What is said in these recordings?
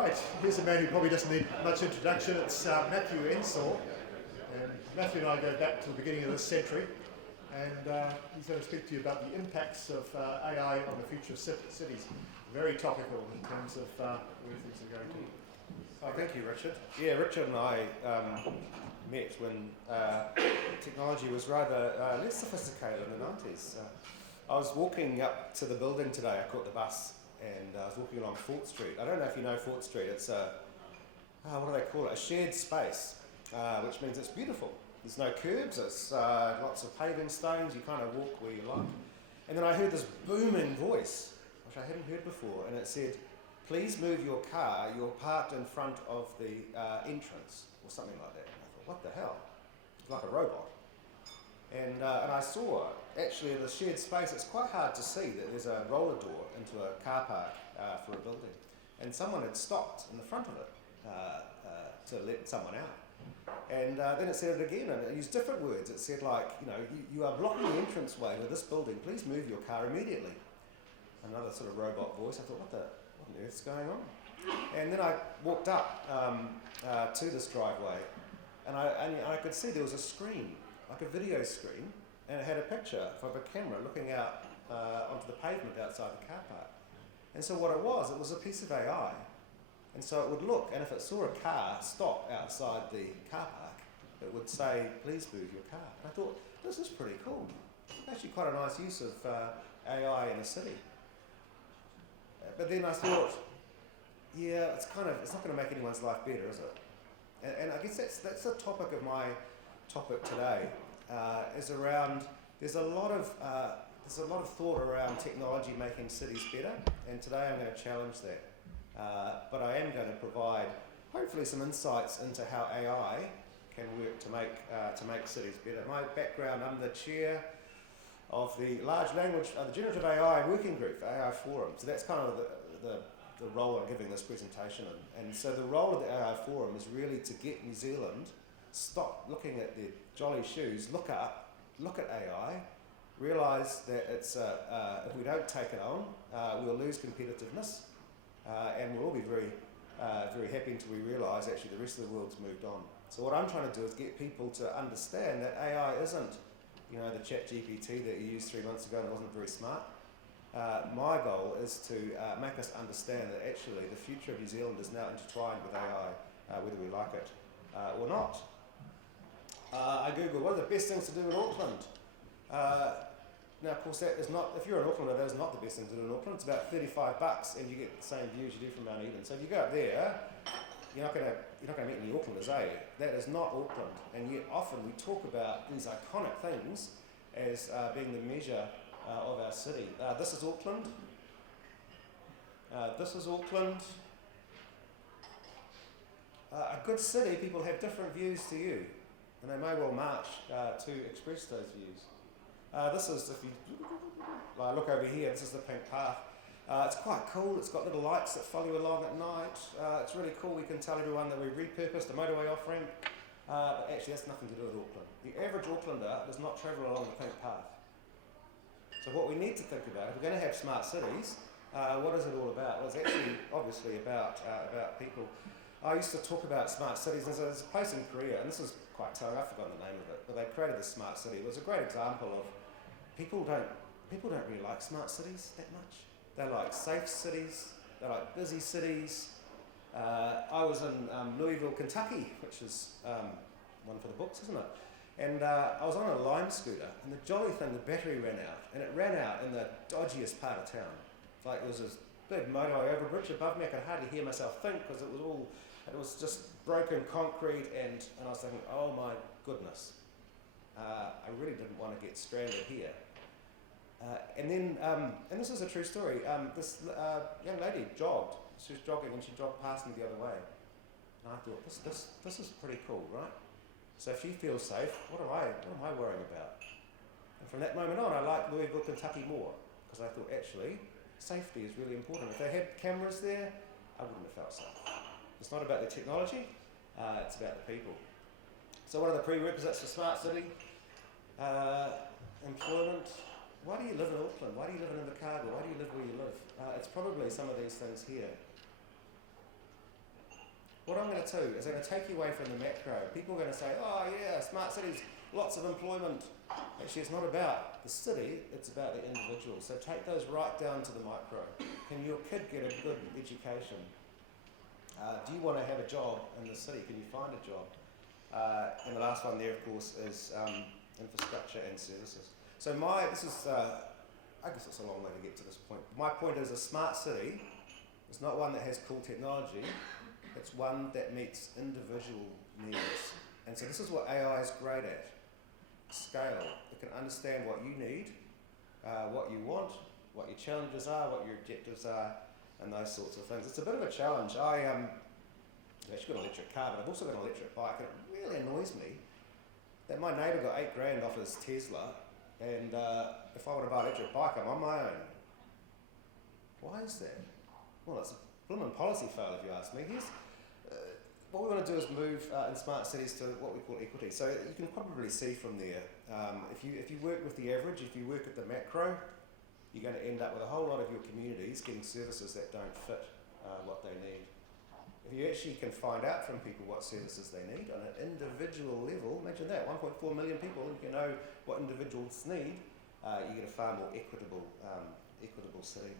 Right, here's a man who probably doesn't need much introduction. It's Matthew Ensor. And Matthew and I go back to the beginning of this century, and he's going to speak to you about the impacts of AI on the future of cities. Very topical in terms of where things are going to. Oh, thank you, Richard. Yeah, Richard and I met when technology was rather less sophisticated in the 90s. I was walking up to the building today. I caught the bus, and I was walking along Fort Street. I don't know if you know Fort Street. It's what do they call it? A shared space, which means it's beautiful. There's no curbs. It's lots of paving stones. You kind of walk where you like. And then I heard this booming voice, which I hadn't heard before, and it said, "Please move your car. You're parked in front of the entrance," or something like that. And I thought, what the hell? It's like a robot. And I saw, actually, in the shared space, it's quite hard to see that there's a roller door into a car park for a building. And someone had stopped in the front of it to let someone out. And then it said it again, and it used different words. It said, like, you are blocking the entranceway to this building. Please move your car immediately. Another sort of robot voice. I thought, what on earth's going on? And then I walked up to this driveway, and I could see there was a screen, like a video screen, and it had a picture of a camera looking out onto the pavement outside the car park. And so what it was a piece of AI. And so it would look, and if it saw a car stop outside the car park, it would say, "Please move your car." And I thought, this is pretty cool. It's actually quite a nice use of AI in a city. But then I thought, yeah, it's not going to make anyone's life better, is it? And I guess that's the topic of my topic today. Is around there's a lot of thought around technology making cities better, and today I'm going to challenge that. But I am going to provide hopefully some insights into how AI can work to make cities better. My background, I'm the chair of the the Generative AI working group, AI Forum. So that's kind of the role I'm giving this presentation in. And so the role of the AI Forum is really to get New Zealand stop looking at their jolly shoes, look at AI, realise that it's if we don't take it on, we'll lose competitiveness, and we'll all be very happy until we realise actually the rest of the world's moved on. So what I'm trying to do is get people to understand that AI isn't, the ChatGPT that you used 3 months ago and it wasn't very smart. My goal is to make us understand that actually the future of New Zealand is now intertwined with AI, whether we like it or not. I googled what are the best things to do in Auckland. Now, of course, that is not. If you're in Auckland, that is not the best thing to do in Auckland. It's about $35, and you get the same views you do from Mount Eden. So if you go up there, you're not going to meet any Aucklanders, are you? That is not Auckland, and yet often we talk about these iconic things as being the measure of our city. This is Auckland. This is Auckland. A good city, people have different views to you, and they may well march to express those views. This is, if you look over here, this is the pink path. It's quite cool. It's got little lights that follow you along at night. It's really cool. We can tell everyone that we've repurposed a motorway off-ramp. But actually, that's nothing to do with Auckland. The average Aucklander does not travel along the pink path. So what we need to think about, if we're going to have smart cities, what is it all about? Well, it's actually obviously about people. I used to talk about smart cities, and so there's a place in Korea, and this is quite telling, I've forgotten the name of it, but they created this smart city. It was a great example of people don't really like smart cities that much. They like safe cities, they like busy cities. I was in Louisville, Kentucky, which is one for the books, isn't it? And I was on a Lime scooter, and the jolly thing, the battery ran out, and it ran out in the dodgiest part of town. It's like there was this big motorway over a bridge above me. I could hardly hear myself think because it was just broken concrete, and I was thinking, oh my goodness, I really didn't want to get stranded here. And this is a true story. This young lady jogged. She was jogging, and she jogged past me the other way. And I thought, this is pretty cool, right? So if she feels safe, what am I worrying about? And from that moment on, I liked Louisville, Kentucky more, because I thought actually safety is really important. If they had cameras there, I wouldn't have felt safe. It's not about the technology, it's about the people. So what are the prerequisites for smart city? Employment. Why do you live in Auckland? Why do you live in Invercargill? Why do you live where you live? It's probably some of these things here. what I'm going to do is I'm going to take you away from the macro. People are going to say, oh yeah, smart cities, lots of employment. Actually, it's not about the city, it's about the individual. So take those right down to the micro. Can your kid get a good education? Do you want to have a job in the city? Can you find a job? And the last one there, of course, is infrastructure and services. So I guess it's a long way to get to this point. My point is a smart city is not one that has cool technology, it's one that meets individual needs. And so this is what AI is great at, scale. It can understand what you need, what you want, what your challenges are, what your objectives are, and those sorts of things. It's a bit of a challenge. I've actually got an electric car, but I've also got an electric bike, and it really annoys me that my neighbour got $8,000 off his Tesla, and if I want to buy an electric bike, I'm on my own. Why is that? Well, it's a blooming policy fail, if you ask me. What we want to do is move in smart cities to what we call equity. So you can probably see from there, if you work with the average, if you work at the macro, you're going to end up with a whole lot of your communities getting services that don't fit what they need. If you actually can find out from people what services they need on an individual level, imagine that, 1.4 million people, and you know what individuals need, you get a far more equitable city.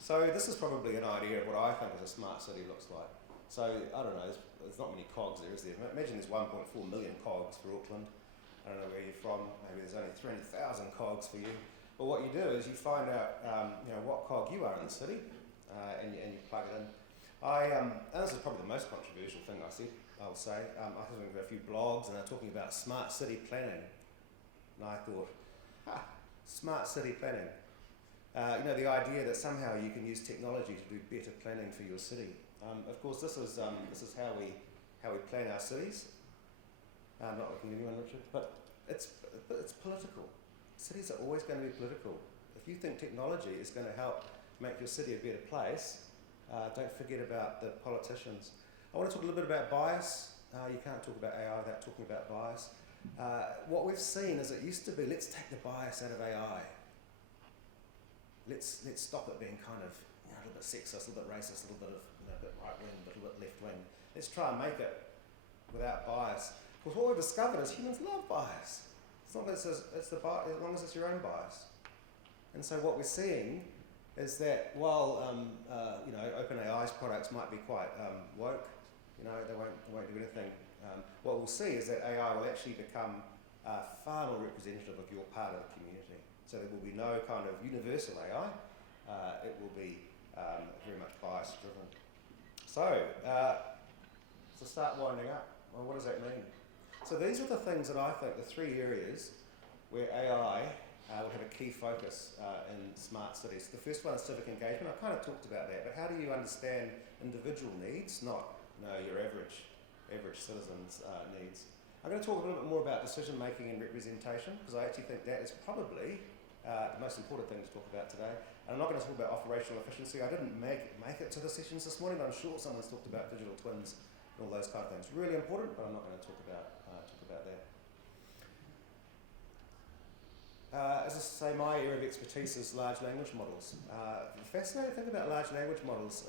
So this is probably an idea of what I think is a smart city looks like. So I don't know, there's not many cogs there, is there? Imagine there's 1.4 million cogs for Auckland. I don't know where you're from, maybe there's only 300,000 cogs for you. But what you do is you find out what cog you are in the city, and you plug it in. And this is probably the most controversial thing I'll say. I was looking at a few blogs and they're talking about smart city planning. And I thought, smart city planning. The idea that somehow you can use technology to do better planning for your city. Of course, this is how we plan our cities. I'm not looking at anyone, Richard, but it's political. Cities are always going to be political. If you think technology is going to help make your city a better place, don't forget about the politicians. I want to talk a little bit about bias. You can't talk about AI without talking about bias. What we've seen is it used to be, let's take the bias out of AI. Let's stop it being kind of a little bit sexist, a little bit racist, a little bit of a bit right wing, a little bit left wing. Let's try and make it without bias. Because what we've discovered is humans love bias. As long as it's your own bias. And so what we're seeing is that while OpenAI's products might be quite woke, they won't do anything. What we'll see is that AI will actually become far more representative of your part of the community. So there will be no kind of universal AI. It will be very much bias driven. So to start winding up, well, what does that mean? So these are the things that I think the three areas where AI will have a key focus in smart cities. The first one is civic engagement. I kind of talked about that, but how do you understand individual needs, not your average citizen's needs? I'm going to talk a little bit more about decision making and representation, because I actually think that is probably the most important thing to talk about today. And I'm not going to talk about operational efficiency. I didn't make it to the sessions this morning, but I'm sure someone's talked about digital twins and all those kind of things. Really important, but I'm not going to talk about that. As I say, my area of expertise is large language models. The fascinating thing about large language models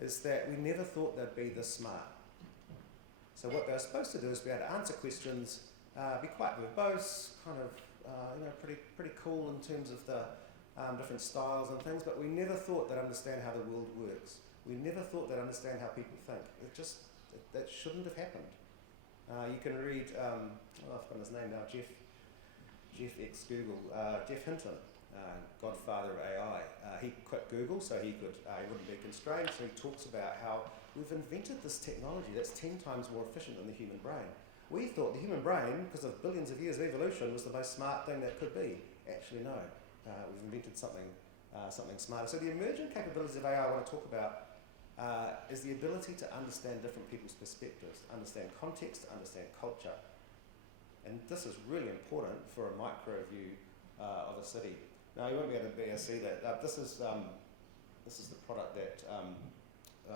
is that we never thought they'd be this smart. So what they're supposed to do is be able to answer questions, be quite verbose, kind of pretty cool in terms of the different styles and things, but we never thought they'd understand how the world works. We never thought they'd understand how people think. That shouldn't have happened. You can read, I've forgotten his name now, Jeff ex-Google, Jeff Hinton, godfather of AI. He quit Google so he wouldn't be constrained, so he talks about how we've invented this technology that's 10 times more efficient than the human brain. We thought the human brain, because of billions of years of evolution, was the most smart thing that could be. Actually, no. We've invented something smarter. So the emergent capabilities of AI I want to talk about is the ability to understand different people's perspectives, understand context, understand culture. And this is really important for a micro view of a city. Now, you won't be able to see that. This is the product that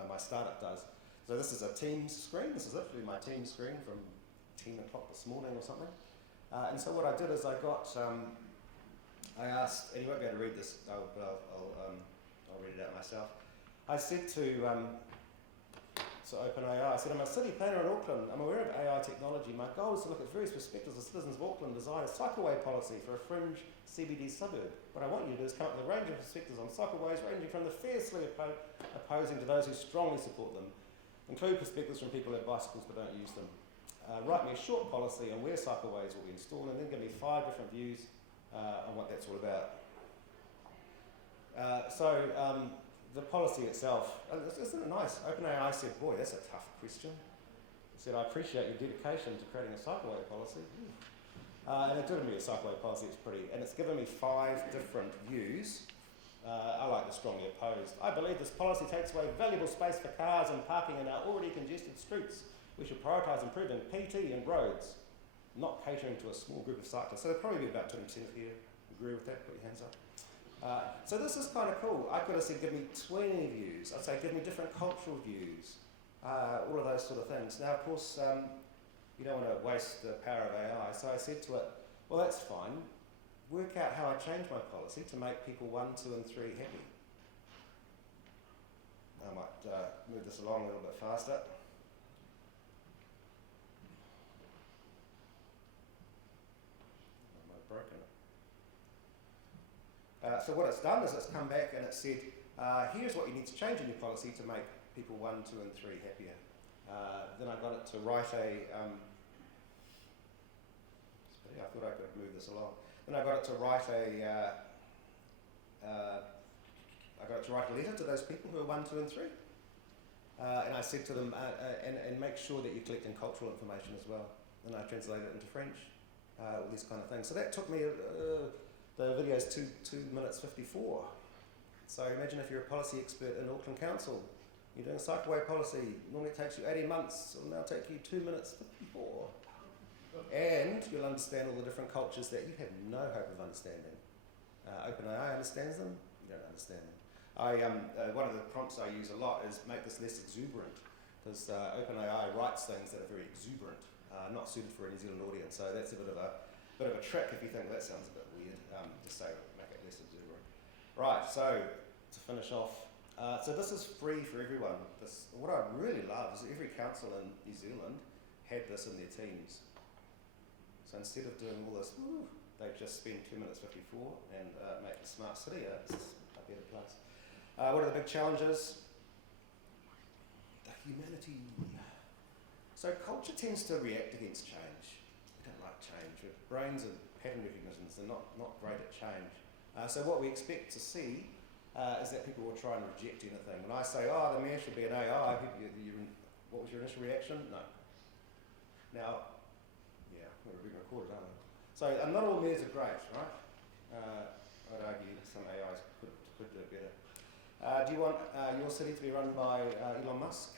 my startup does. So this is a Teams screen. This is literally my Teams screen from 10 o'clock this morning or something. And so what I did is I asked, and you won't be able to read this, but I'll read it out myself. I said to OpenAI, I said, I'm a city planner in Auckland. I'm aware of AI technology. My goal is to look at various perspectives of citizens of Auckland, design a cycleway policy for a fringe CBD suburb. What I want you to do is come up with a range of perspectives on cycleways, ranging from the fiercely opposing to those who strongly support them. Include perspectives from people who have bicycles but don't use them. Write me a short policy on where cycleways will be installed, and then give me 5 different views on what that's all about. The policy itself, isn't it nice? OpenAI said, boy, that's a tough question. It said, I appreciate your dedication to creating a cycleway policy. And it did me a cycleway policy, it's pretty, and it's given me 5 different views. I like the strongly opposed. I believe this policy takes away valuable space for cars and parking in our already congested streets. We should prioritise improving PT and roads, not catering to a small group of cyclists. So there'll probably be about 20% of you agree with that, put your hands up. So this is kind of cool. I could have said give me 20 views. I'd say give me different cultural views, all of those sort of things. Now, of course, you don't want to waste the power of AI, so I said to it, well, that's fine. Work out how I change my policy to make people 1, 2 and 3 happy. I might move this along a little bit faster. I might have broken it. So what it's done is it's come back and it said, here's what you need to change in your policy to make people 1, 2 and 3 happier. Then I got it to write I thought I could move this along. Then I got it to write a letter to those people who are 1, 2 and 3. And I said to them, and make sure that you're collecting cultural information as well. Then I translated it into French, all these kind of things. So that took me, the video is 2 minutes 54. So imagine if you're a policy expert in Auckland Council, you're doing a cycleway policy, normally it takes you 18 months, it'll now take you 2 minutes 54. And you'll understand all the different cultures that you have no hope of understanding. OpenAI understands them, you don't understand them. One of the prompts I use a lot is make this less exuberant, because OpenAI writes things that are very exuberant, not suited for a New Zealand audience. So that's a bit of a trick if you think that sounds a bit weird. Just say make it less exuberant. Right. So to finish off, so this is free for everyone. What I'd really love is every council in New Zealand had this in their teams. So instead of doing all this, they just spend 2 minutes 54 and make the smart city a better place. What are the big challenges? The humanity. So culture tends to react against change. We don't like change. Brains and pattern recognitions, they're not great at change. So what we expect to see is that people will try and reject anything. When I say, the mayor should be an AI, what was your initial reaction? No. Now, we're being recorded, aren't we? So not all mayors are great, right? I'd argue some AIs could do it better. Do you want your city to be run by Elon Musk?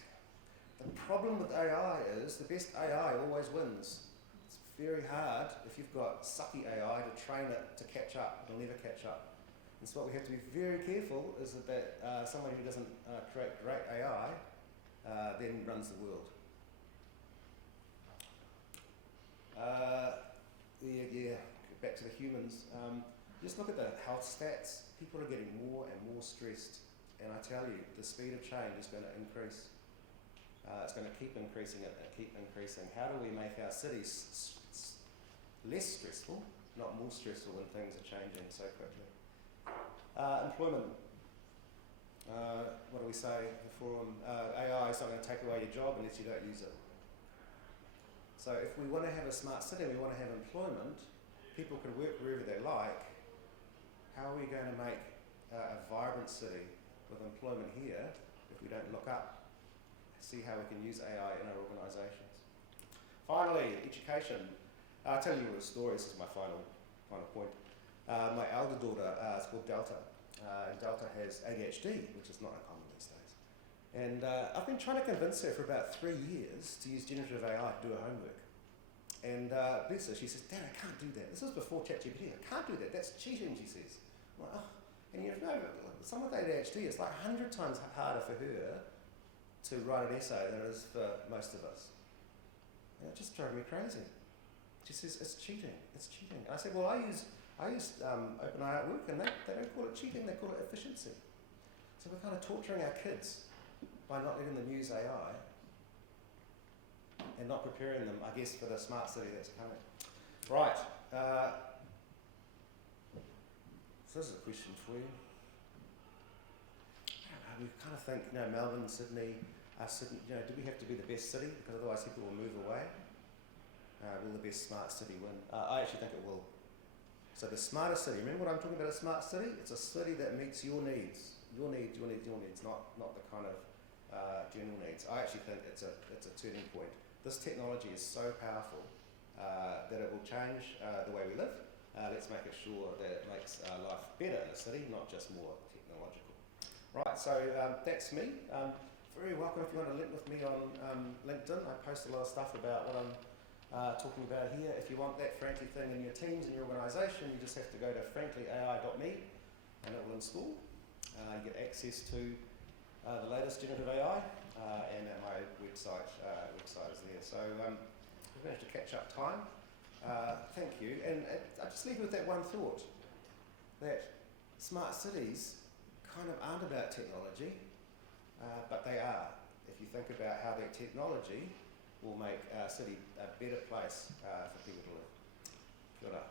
The problem with AI is the best AI always wins. It's very hard if you've got sucky AI to train it to catch up. It'll never catch up. And so what we have to be very careful is that someone who doesn't create great AI then runs the world. Back to the humans. Just look at the health stats. People are getting more and more stressed. And I tell you, the speed of change is going to increase. It's going to keep increasing and keep increasing. How do we make our cities less stressful, not more stressful when things are changing so quickly? Employment. What do we say? The forum, AI is not going to take away your job unless you don't use it. So if we want to have a smart city, we want to have employment, people can work wherever they like, how are we going to make a vibrant city with employment here if we don't look up, see how we can use AI in our organisations? Finally, education. I'll tell you a story. This is my final point. My elder daughter is called Delta, and Delta has ADHD, which is not uncommon these days. And I've been trying to convince her for about 3 years to use generative AI to do her homework. And bless her, she says, Dad, I can't do that. This was before ChatGPT. I can't do that. That's cheating, she says. I'm like, oh. And you know, someone with ADHD, it's like 100 times harder for her to write an essay than it is for most of us. And it just drove me crazy. She says, it's cheating. It's cheating. And I said, well, I use OpenAI at work, and they don't call it cheating. They call it efficiency. So we're kind of torturing our kids by not letting them use AI and not preparing them, I guess, for the smart city that's coming. Right. So this is a question for you. We kind of think, Melbourne, Sydney, do we have to be the best city? Because otherwise people will move away. Will the best smart city win? I actually think it will. So the smartest city, remember what I'm talking about, a smart city? It's a city that meets your needs, not the kind of general needs. I actually think it's a turning point. This technology is so powerful that it will change the way we live. Let's make it sure that it makes life better in a city, not just more technological. Right, so that's me. Very welcome if you want to link with me on LinkedIn. I post a lot of stuff about what I'm talking about here. If you want that Frankly thing in your teams, in your organisation, you just have to go to FranklyAI.me and it will install. You get access to the latest Generative AI and my website is there. So we've managed to catch up time. Thank you. And I just leave you with that one thought, that smart cities kind of aren't about technology, but they are. If you think about how that technology will make our city a better place for people to live. Kia ora.